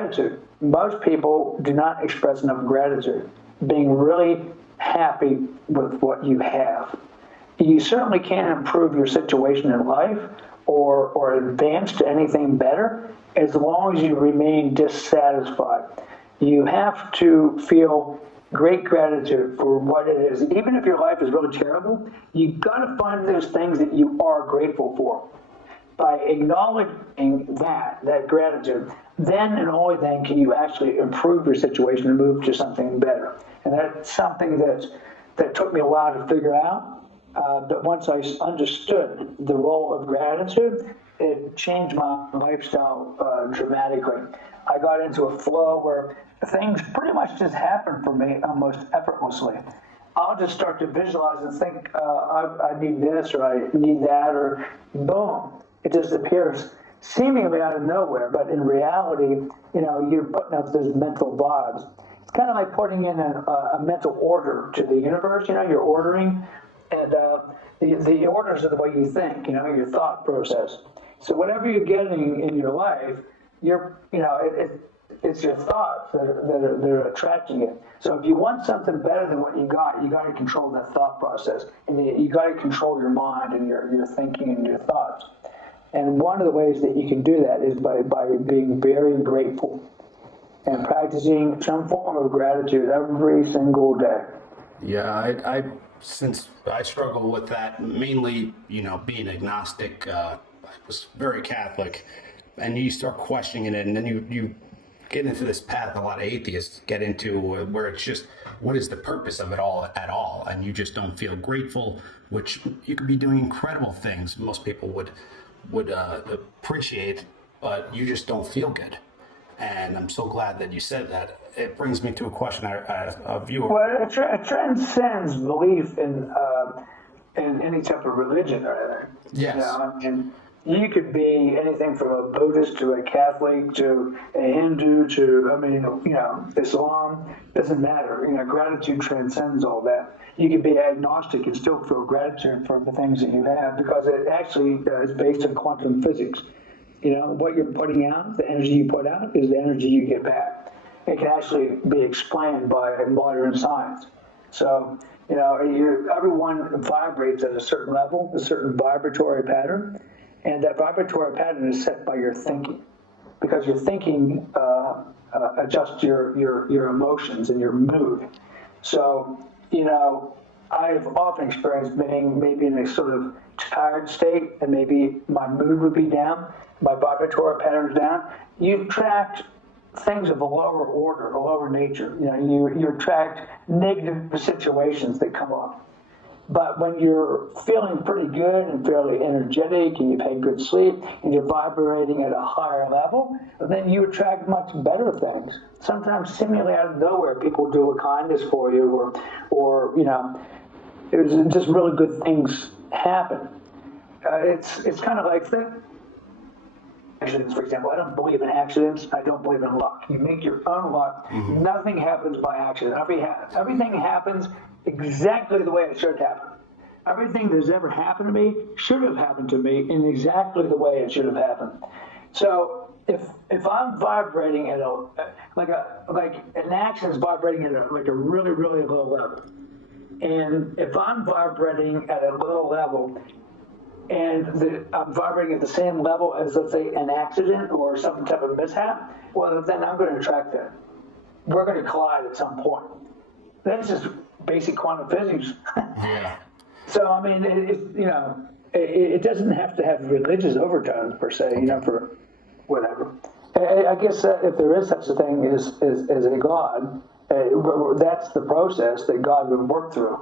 gratitude. Most people do not express enough gratitude, being really happy with what you have. You certainly can't improve your situation in life or advance to anything better as long as you remain dissatisfied. You have to feel great gratitude for what it is. Even if your life is really terrible, you've got to find those things that you are grateful for. By acknowledging that gratitude, then and only then can you actually improve your situation and move to something better. And that's something that took me a while to figure out. But once I understood the role of gratitude, it changed my lifestyle dramatically. I got into a flow where things pretty much just happen for me almost effortlessly. I'll just start to visualize and think, I need this or I need that, or boom, it just appears seemingly out of nowhere. But in reality, you're putting out those mental vibes. It's kind of like putting in a mental order to the universe. You're ordering, and the orders are the way you think. Your thought process. So whatever you're getting in your life, it's your thoughts that are attracting it. So if you want something better than what you got to control that thought process, and you got to control your mind and your thinking and your thoughts. And one of the ways that you can do that is by being very grateful and practicing some form of gratitude every single day. Yeah, I since I struggle with that, mainly, being agnostic, I was very Catholic, and you start questioning it, and then you get into this path a lot of atheists get into, where it's just, what is the purpose of it all at all? And you just don't feel grateful, which you could be doing incredible things most people would appreciate, but you just don't feel good. And I'm so glad that you said that. It brings me to a question a viewer. Well, it transcends belief in any type of religion or anything. Yes. And you could be anything from a Buddhist to a Catholic to a Hindu to, Islam. Doesn't matter. Gratitude transcends all that. You can be agnostic and still feel gratitude for the things that you have, because it actually is based on quantum physics. What you're putting out, the energy you put out, is the energy you get back. It can actually be explained by modern science. So, everyone vibrates at a certain level, a certain vibratory pattern, and that vibratory pattern is set by your thinking, because your thinking adjusts your emotions and your mood. So, I've often experienced being maybe in a sort of tired state, and maybe my mood would be down, my vibratory pattern's down. You attract things of a lower order, a lower nature. You attract negative situations that come up. But when you're feeling pretty good and fairly energetic, and you've had good sleep, and you're vibrating at a higher level, then you attract much better things. Sometimes seemingly out of nowhere, people do a kindness for you, or it was just really good things happen. It's kind of like that. Accidents, for example. I don't believe in accidents. I don't believe in luck. You make your own luck. Mm-hmm. Nothing happens by accident. Everything happens exactly the way it should happen. Everything that's ever happened to me should have happened to me in exactly the way it should have happened. So if I'm vibrating at like an action is vibrating at a really, really low level, and if I'm vibrating at a low level, and I'm vibrating at the same level as, let's say, an accident or some type of mishap, well, then I'm going to attract that. We're going to collide at some point. That's just basic quantum physics. Yeah. So, I mean, it doesn't have to have religious overtones, per se, for whatever. I guess if there is such a thing as a God, that's the process that God would work through.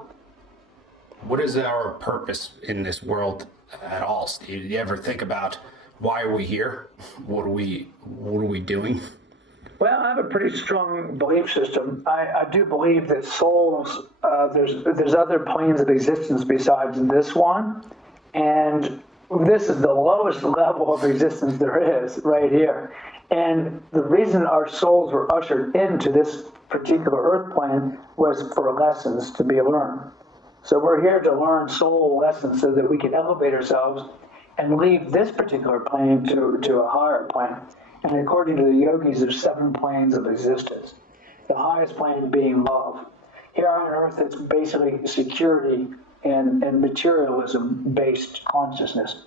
What is our purpose in this world at all, Steve? Did you ever think about why are we here? What are we doing? Well, I have a pretty strong belief system. I do believe that souls, there's other planes of existence besides this one, and this is the lowest level of existence there is right here. And the reason our souls were ushered into this particular earth plane was for lessons to be learned. So we're here to learn soul lessons so that we can elevate ourselves and leave this particular plane to a higher plane. And according to the yogis, there's 7 planes of existence. The highest plane being love. Here on earth, it's basically security and materialism-based consciousness.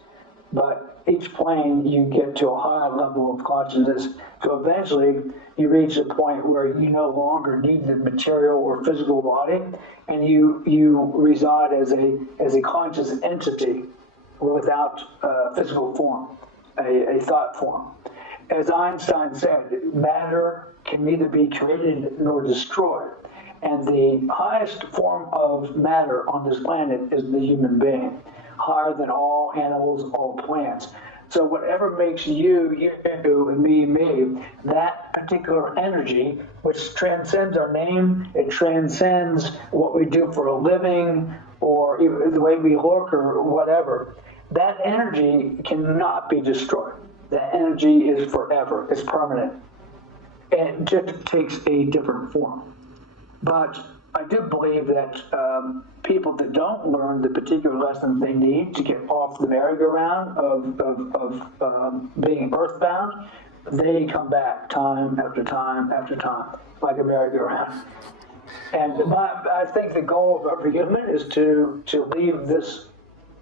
But each plane, you get to a higher level of consciousness. So eventually, you reach a point where you no longer need the material or physical body, and you reside as a conscious entity without physical form, a thought form. As Einstein said, matter can neither be created nor destroyed. And the highest form of matter on this planet is the human being, higher than all animals, all plants. So whatever makes you, and me, that particular energy, which transcends our name, it transcends what we do for a living, or the way we look, or whatever, that energy cannot be destroyed. That energy is forever, it's permanent. And it just takes a different form. But I do believe that people that don't learn the particular lessons they need to get off the merry-go-round of being earthbound, they come back time after time after time, like a merry-go-round. And I think the goal of every human is to leave this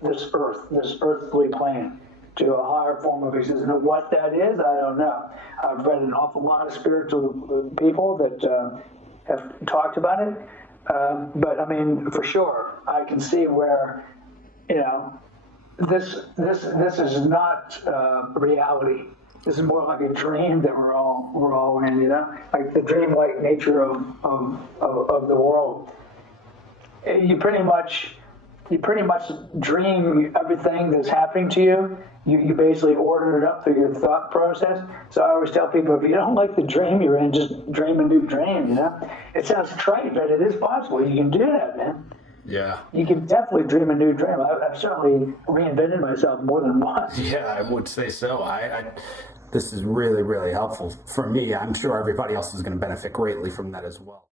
earth, this earthly plane, to a higher form of existence. And what that is, I don't know. I've read an awful lot of spiritual people that have talked about it. But I mean, for sure, I can see where, this is not reality. This is more like a dream that we're all in, like the dreamlike nature of the world. You pretty much dream everything that's happening to you. You basically order it up through your thought process. So I always tell people, if you don't like the dream you're in, just dream a new dream, It sounds trite, but it is possible. You can do that, man. Yeah. You can definitely dream a new dream. I've certainly reinvented myself more than once. Yeah, I would say so. This is really, really helpful for me. I'm sure everybody else is going to benefit greatly from that as well.